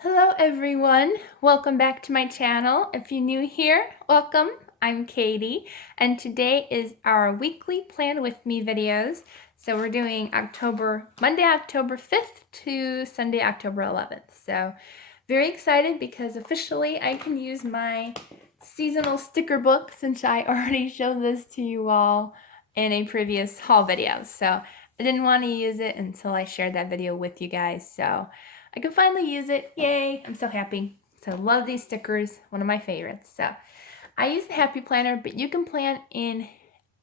Hello everyone, welcome back to my channel. If you're new here, welcome. I'm Katie and today is our weekly Plan With Me videos. So we're doing Monday, October 5th to Sunday, October 11th. So very excited because officially I can use my seasonal sticker book since I already showed this to you all in a previous haul video. So I didn't want to use it until I shared that video with you guys. So I can finally use it. Yay! I'm so happy. So I love these stickers, one of my favorites. So I use the Happy Planner, but you can plan in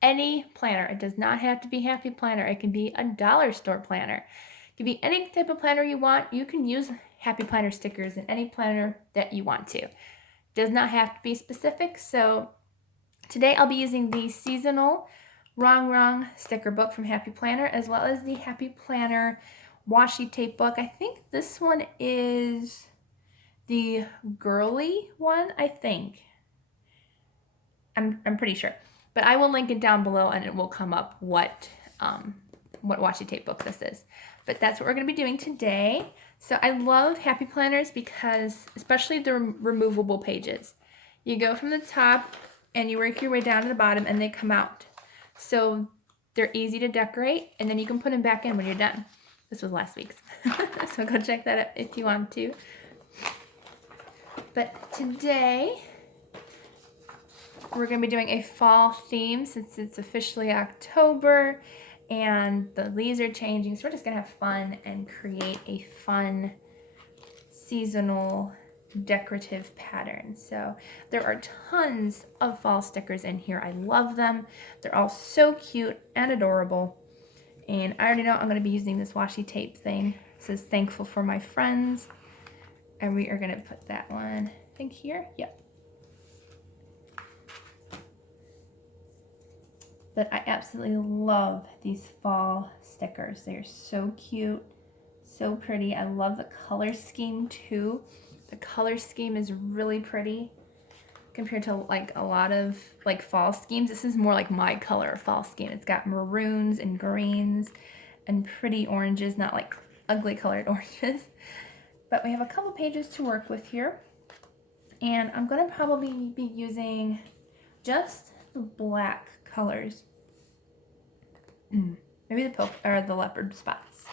any planner. It does not have to be Happy Planner. It can be a dollar store planner. It can be any type of planner you want. You can use Happy Planner stickers in any planner that you want to. It does not have to be specific. So today I'll be using the seasonal Rongrong sticker book from Happy Planner, as well as the Happy Planner washi tape book. I think this one is the girly one, I think. I'm pretty sure. But I will link it down below and it will come up what washi tape book this is. But that's what we're going to be doing today. So I love Happy Planners because, especially the removable pages. You go from the top and you work your way down to the bottom and they come out. So they're easy to decorate and then you can put them back in when you're done. This was last week's. So go check that out if you want to. But today we're going to be doing a fall theme since it's officially October and the leaves are changing. So we're just going to have fun and create a fun seasonal decorative pattern. So there are tons of fall stickers in here. I love them. They're all so cute and adorable. And I already know I'm going to be using this washi tape thing. It says thankful for my friends. And we are going to put that one, I think here. Yep. But I absolutely love these fall stickers. They're so cute, so pretty. I love the color scheme too. The color scheme is really pretty compared to like a lot of like fall schemes. This is more like my color fall scheme. It's got maroons and greens and pretty oranges, not like ugly colored oranges. But we have a couple pages to work with here. And I'm going to probably be using just the black colors. Maybe the leopard spots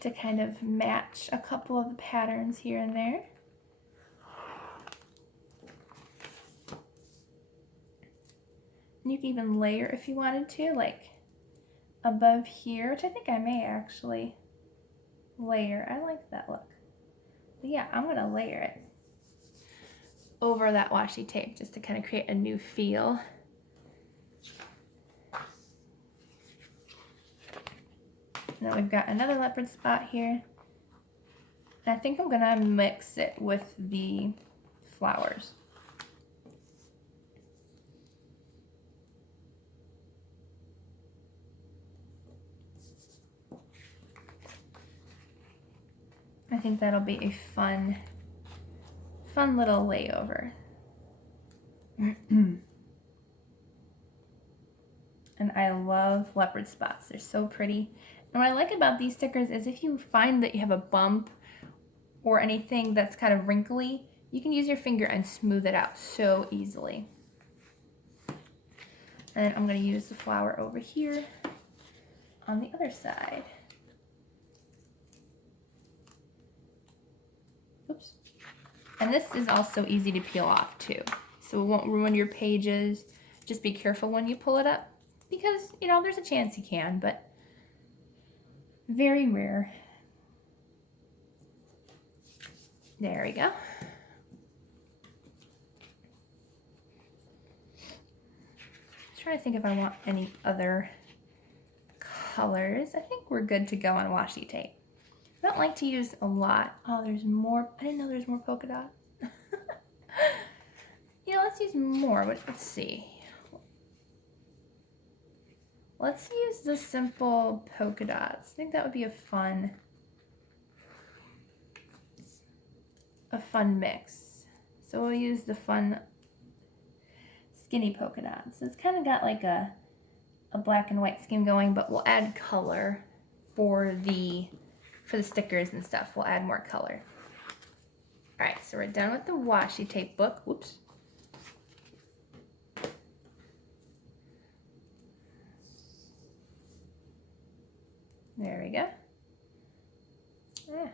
to kind of match a couple of the patterns here and there. And you can even layer if you wanted to, like above here, which I think I may actually layer. I like that look. But yeah, I'm going to layer it over that washi tape just to kind of create a new feel. Now we've got another leopard spot here. And I think I'm going to mix it with the flowers. I think that'll be a fun little layover. And I love leopard spots. They're so pretty. And what I like about these stickers is if you find that you have a bump or anything that's kind of wrinkly, you can use your finger and smooth it out so easily. And I'm going to use the flower over here on the other side. Oops. And this is also easy to peel off too, so it won't ruin your pages. Just be careful when you pull it up because, you know, there's a chance you can, but very rare. There we go. Trying to think if I want any other colors. I think we're good to go on washi tape. I don't like to use a lot. Oh, there's more. I didn't know there's more polka dots. Yeah, let's use more. Let's see. Let's use the simple polka dots. I think that would be a fun mix. So we'll use the fun skinny polka dots. It's kind of got like a black and white scheme going, but we'll add color for the for the stickers and stuff, we'll add more color. All right, so we're done with the washi tape book. Whoops. There we go. Yeah.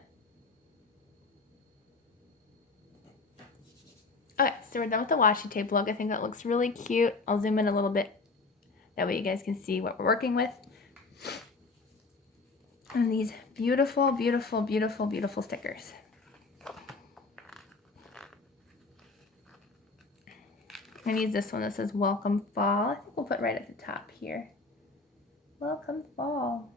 Okay, so we're done with the washi tape look. I think that looks really cute. I'll zoom in a little bit. That way you guys can see what we're working with. And these beautiful, beautiful, beautiful, beautiful stickers. I'm going to use this one that says Welcome Fall. I think we'll put right at the top here. Welcome Fall.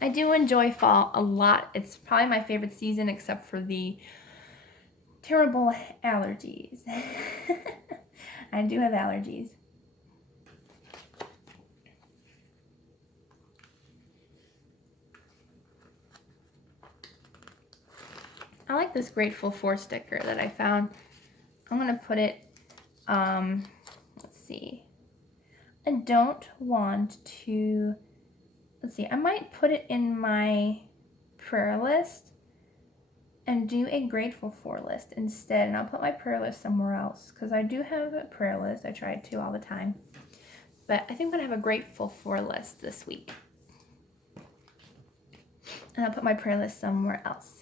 I do enjoy fall a lot. It's probably my favorite season except for the terrible allergies. I do have allergies. I like this Grateful For sticker that I found. I'm going to put it, let's see. I don't want to, let's see, I might put it in my prayer list and do a Grateful For list instead. And I'll put my prayer list somewhere else because I do have a prayer list. I try to all the time. But I think I'm going to have a Grateful For list this week. And I'll put my prayer list somewhere else.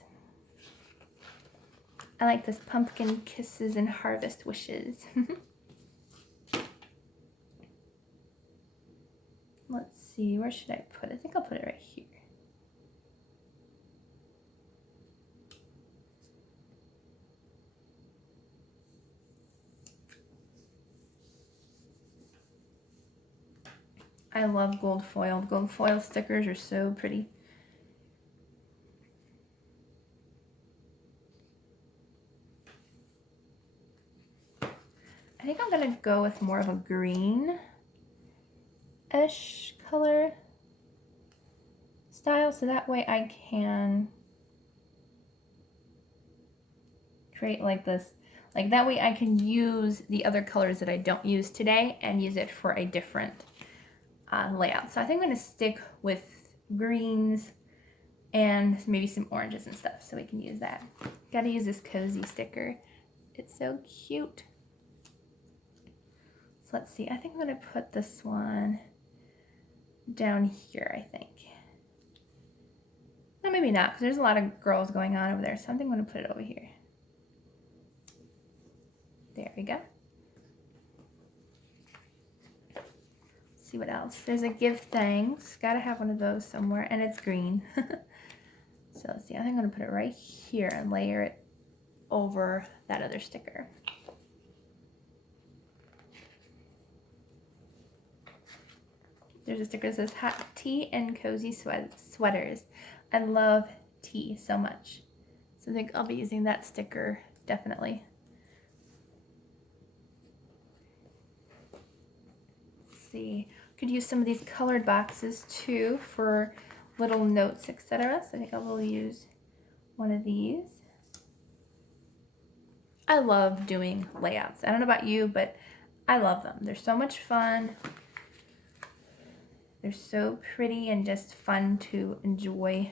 I like this Pumpkin Kisses and Harvest Wishes. Let's see, where should I put it? I think I'll put it right here. I love gold foil. Gold foil stickers are so pretty. I think I'm gonna go with more of a green-ish color style, so that way I can create like this. Like that way I can use the other colors that I don't use today and use it for a different layout. So I think I'm gonna stick with greens and maybe some oranges and stuff so we can use that. Gotta use this cozy sticker. It's so cute. So let's see, I think I'm gonna put this one down here, I think. No, maybe not, because there's a lot of girls going on over there, so I think I'm gonna put it over here. There we go. Let's see what else. There's a Give Thanks. Gotta have one of those somewhere, and it's green. So let's see, I think I'm gonna put it right here and layer it over that other sticker. There's a sticker that says Hot Tea and Cozy Sweaters. I love tea so much. So I think I'll be using that sticker, definitely. Let's see, could use some of these colored boxes too for little notes, etc. So I think I will use one of these. I love doing layouts. I don't know about you, but I love them. They're so much fun. They're so pretty and just fun to enjoy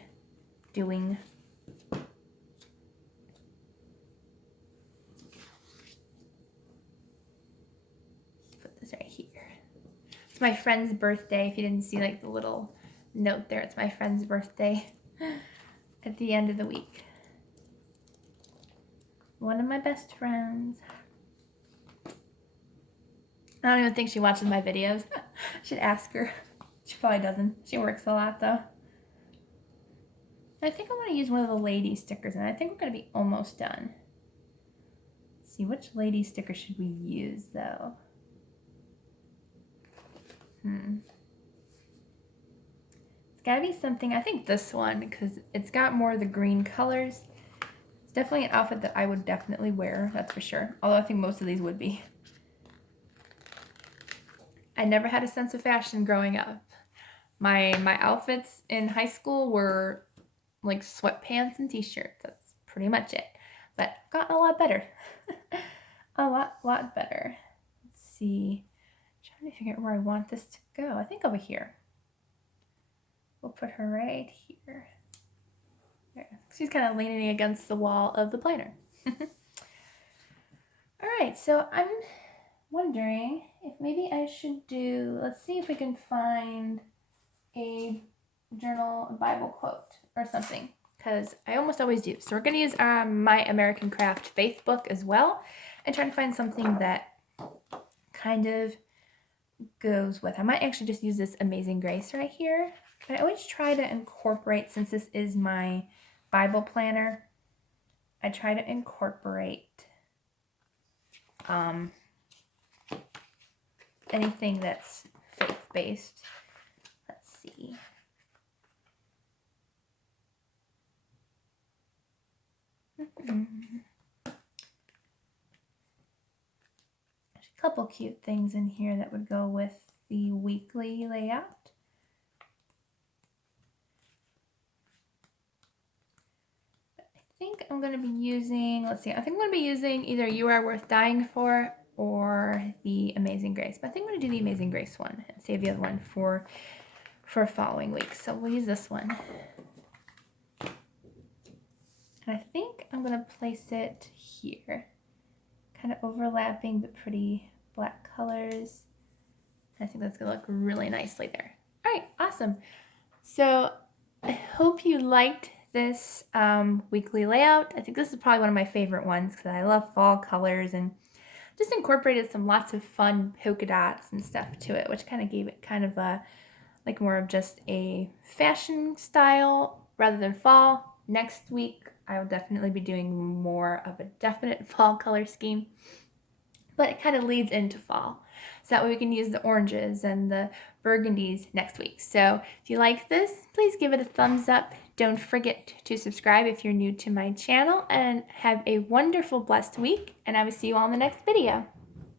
doing. Put this right here. It's my friend's birthday. If you didn't see like the little note there, it's my friend's birthday at the end of the week. One of my best friends. I don't even think she watches my videos. Should ask her. She probably doesn't. She works a lot though. I think I want to use one of the lady stickers, and I think we're going to be almost done. Let's see, which lady sticker should we use though? It's got to be something, I think this one, because it's got more of the green colors. It's definitely an outfit that I would definitely wear, that's for sure. Although I think most of these would be. I never had a sense of fashion growing up. My outfits in high school were like sweatpants and t-shirts. That's pretty much it. But gotten a lot better. A lot better. Let's see. I'm trying to figure out where I want this to go. I think over here. we'll put her right here. There. She's kind of leaning against the wall of the planner. All right, so I'm wondering if maybe I should do, let's see if we can find a journal Bible quote or something, because I almost always do. So we're going to use my American Craft Faith book as well and try to find something that kind of goes with. I might actually just use this Amazing Grace right here, but I always try to incorporate, since this is my Bible planner, I try to incorporate anything that's faith-based. Let's see. There's a couple cute things in here that would go with the weekly layout. I think I'm going to be using, let's see, I think I'm going to be using either You Are Worth Dying For or the Amazing Grace. But I think I'm going to do the Amazing Grace one and save the other one for following week. So we'll use this one. And I think I'm going to place it here, kind of overlapping the pretty black colors. I think that's going to look really nicely there. All right, awesome. So I hope you liked this weekly layout. I think this is probably one of my favorite ones because I love fall colors and just incorporated some lots of fun polka dots and stuff to it, which kind of gave it kind of a, like more of just a fashion style rather than fall. Next week, I will definitely be doing more of a definite fall color scheme, but it kind of leads into fall. So that way we can use the oranges and the burgundies next week. So if you like this, please give it a thumbs up. Don't forget to subscribe if you're new to my channel, and have a wonderful, blessed week, and I will see you all in the next video.